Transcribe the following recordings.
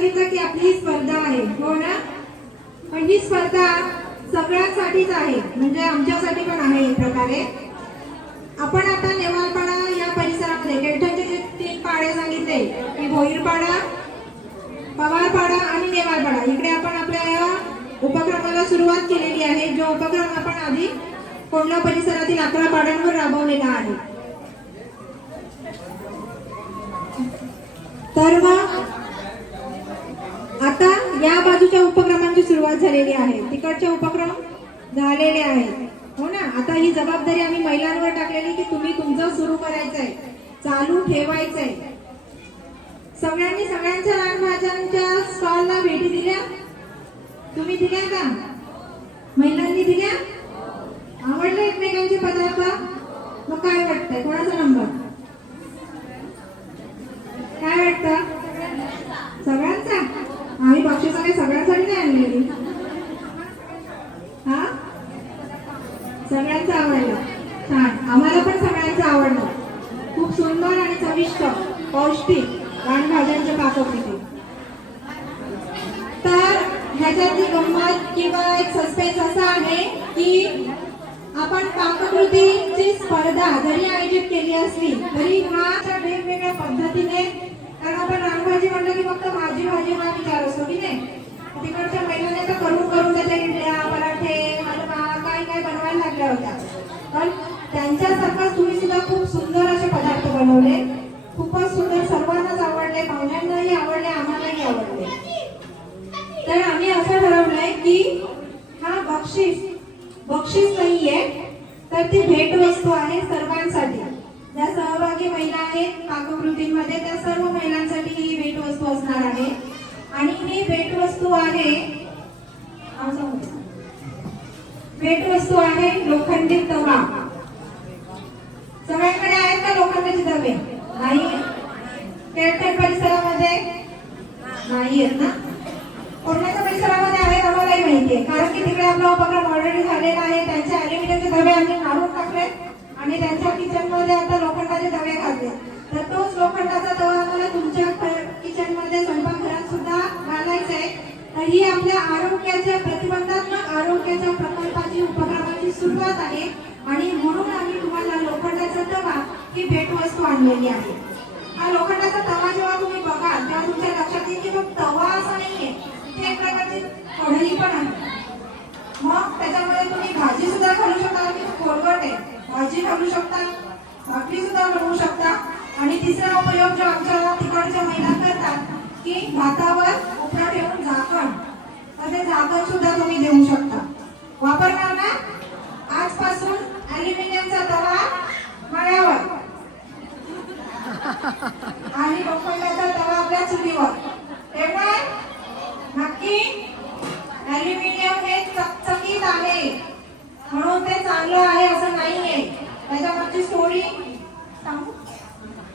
सांगितलं की आपली ही स्पर्धा आहे हो ना? पण ही स्पर्धा सगळ्यांसाठीच आहे म्हणजे आमच्यासाठी पण आहे एक प्रकारे. आपण आता नेवाळपाडा या परिसरामध्ये केळठणचे जे तीन पाडे सांगितले की भोईरपाडा पवारपाडा आणि नेवाळपाडा इकडे आपण आपल्या या उपक्रमाला सुरुवात केलेली आहे जो उपक्रम आपण आधी कोंडला परिसरातील अकरा पाड्यांवर राबवलेला आहे. तर मग या बाजूच्या उपक्रमांची सुरुवात झालेली आहे. तिकडचे उपक्रम झालेले आहेत. हो ना? आता ही जबाबदारी आम्ही महिलांवर टाकलेली की तुम्ही तुमचं सुरू करायचंय. चालू ठेवायचंय. सगळ्यांनी सगळ्यांच्या रानभाज्यांच्या स्टॉलला भेटी दिल्या? तुम्ही दिल्या का? महिलांनी दिल्या? आवडले एकमेकांचे पदार्थ मग काय वाटतंय? कोणाचा नंबर काय वाटतं सगळ्यांचा आम्ही बक्षिसं काही सगळ्यांसाठी नाही आणलेली हा? सगळ्यांचा आवडलं. छान. आम्हाला पण सगळ्यांचं आवडलं. खूप सुंदर आणि चविष्ट पौष्टिक रानभाज्यांच्या पाककृती. तर ह्याच्यातली गंमत किंवा एक सस्पेन्स असा आहे की आपण पाककृतीची स्पर्धा जरी आयोजित केली असली तरी हा वेगवेगळ्या पद्धतीने कारण आपण रानभाजी म्हणलं की फक्त भाजी भाजी हा विचार असतो की नाही? तिकडच्या महिलांनी तर करून करून त्याच्या इडल्या पराठे हलवा काय काय बनवायला लागल्या होत्या. पण त्यांच्यासारखं तुम्ही सुद्धा खूप सुंदर असे पदार्थ बनवले. खूपच सुंदर सर्वांनाच आवडले पाहुण्यांनाही आवडले आम्हालाही आवडले. तर आम्ही असं ठरवलंय की हा बक्षीस बक्षीस नाहीये तर ती भेटवस्तू आहे सर्वांसाठी. ज्या सहभागी महिला आहेत पाककृतींमध्ये त्या सर्व महिलांसाठी ही भेटवस्तू असणार आहे. आणि ही भेटवस्तू आहे भेटवस्तू आहे लोखंडी तवा. सगळ्यांकडे आहेत का लोखंडाचे तवे? नाही. केळकर परिसरामध्ये? नाही आहेत ना? कोणाच्या परिसरामध्ये आहेत आम्हालाही माहिती आहे. कारण की तिकडे आपला उपक्रम ऑलरेडी झालेला आहे. त्यांचे अल्युमिनियमचे तवे आम्ही काढून टाकले आणि त्यांच्या किचनमध्ये आता लोखंडाचे तवे घातले. तर तोच लोखंडाचा तवा आम्हाला तुमच्या किचनमध्ये स्वयंपाकघरात सुद्धा तर ही आपल्या आरोग्याच्या प्रतिबंधात्मक आरोग्याच्या प्रकल्पाची उपक्रमाची सुरुवात आहे. आणि म्हणून आम्ही तुम्हाला लोखंडाचा तवा ही भेटवस्तू आणलेली आहे. हा लोखंडाचा तवा जेव्हा तुम्ही बघाल तेव्हा तुमच्या लक्षात येईल की मग तवा असा नाहीये. ते एक प्रकारची कढई पण आहे. मग त्याच्यामध्ये तुम्ही भाजी सुद्धा घालू शकता की कोलगट आहे. भाजी घालू शकता भाकरी सुद्धा बनवू शकता. आणि तिसरा उपयोग जो आमच्या तिकडच्या महिला करतात की भातावर उपरा ठेवून झाकण. असे झाकण सुद्धा तुम्ही देऊ शकता. वापरणार ना? आजपासून अल्युमिनियमचा तवा मळ्यावर. आणि लोखंडाचा तवा आपल्या चुलीवर. तेव्हा नक्की? अल्युमिनियम हे चकचकीत आहे. म्हणून ते चांगलं आहे असं नाहीये. त्याच्यावरची स्टोरी सांगू?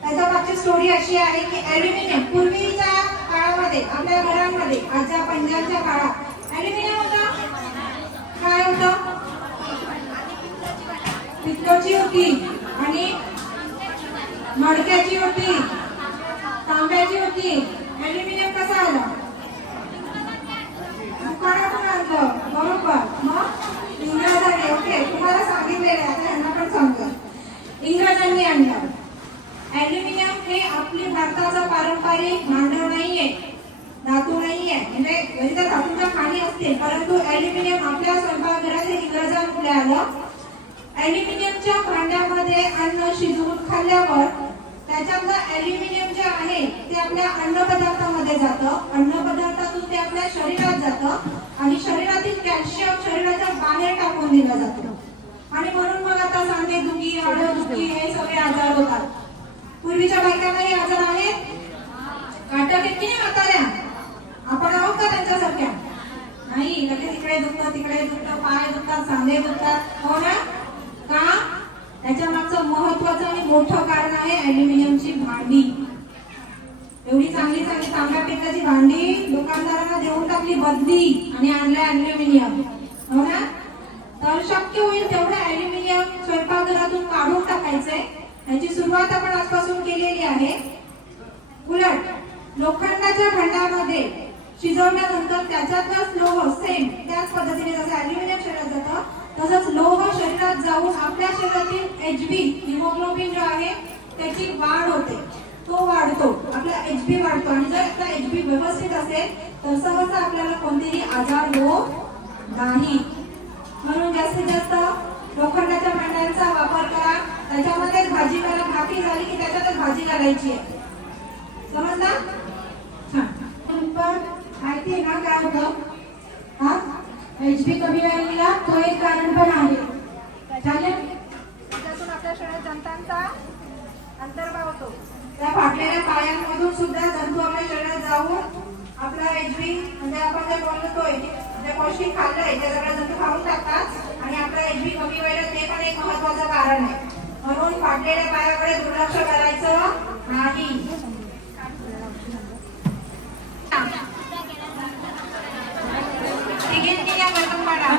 त्याच्या मागची स्टोरी अशी आहे की अल्युमिनियम पूर्वीच्या काळामध्ये आपल्या घरांमध्ये आजच्या पंजाबच्या काळात अल्युमिनियम होता. काय होतं? पित्तची होती आणि मडक्याची होती तांब्याची होती. अल्युमिनियम कसा आला? दुकानातून आणलं. बरोबर. मग इंग्रजांनी ओके तुम्हाला सांगितलेलं आहे आता यांना पण सांगतो इंग्रजांनी आणलं. अल्युमिनियम हे आपली भारताचं पारंपरिक भांडव नाहीये. धातू नाहीये. म्हणजे जरी त्या धातूच्या खाली असतील परंतु अल्युमिनियम आपल्या स्वयंपाकघरात हे इंग्रजांमुळे आलं. अल्युमिनियमच्या भांड्यामध्ये अन्न शिजवून खाल्ल्यावर त्याच्यातलं अल्युमिनियम जे आहे ते आपल्या अन्न पदार्थामध्ये जातं. अन्न पदार्थातून ते आपल्या शरीरात जातं आणि शरीरातील कॅल्शियम शरीराच्या बाहेर टाकून दिलं जातं. आणि म्हणून मग आता सांधे दुखी हाडदुखी हे सगळे आजार होतात. पूर्वीच्या बायकांना हे आजार आहेत? काटक किती म्हाताऱ्या? आपण आहोत का त्यांच्यासारख्या नाही लगेच इकडे दुखतं तिकडे दुखतं पाय दुखतात सांधे दुखतात. हो ना? का? त्याच्या मागचं महत्वाचं आणि मोठं कारण आहे अॅल्युमिनियमची भांडी. एवढी चांगली चांगली तांब्या पिकाची भांडी दुकानदारांना देऊन टाकली बदली आणि आणलं अल्युमिनियम हो ना? तर शक्य होईल तेवढं अॅल्युमिनियम स्वयंपाकघरातून यांची सुरुवात आपण आजपासून केलेली आहे. उलट लोखंडाच्या भांड्यामध्ये शिजवल्यानंतर त्याच्यातलंच लोह सेम त्याच पद्धतीने जसं अल्युमिनियम शरीरात जातं तसंच लोह शरीरात जाऊन आपल्या शरीरातील एच बी हिमोग्लोबिन जो आहे त्याची वाढ होते. तो वाढतो आपला एच बी वाढतो. आणि जर आपला एच बी व्यवस्थित असेल तर सहसा आपल्याला कोणतेही आजार होत नाही. म्हणून जास्तीत जास्त लोखंडाच्या भांड्यांचा वापर करा. त्याच्यामध्येच भाजी करा भाकरी झाली की त्याच्यातच भाजी घालायची आहे. समजला? माहिती आहे ना काय होतं? हा? एच बी कमी व्हायला तो एक कारण पण आहे. चालेल त्यातून आपल्या शरीरात जंतांचा अंतर्भाव होतो. त्या फाटलेल्या पायांमधून सुद्धा जंतू आपल्या शरीरात जाऊन आपला एचबी म्हणजे आपण जे बोलतोय जे पौष्टिक खाल्लंय ते सगळं जंतू खाऊन टाकतात आणि आपला एचबी कमी व्हायला ते पण एक महत्वाचं कारण आहे. म्हणून फाटलेल्या पायाकडे दुर्लक्ष करायचं नाही. तिघींनी या बटन पाडा.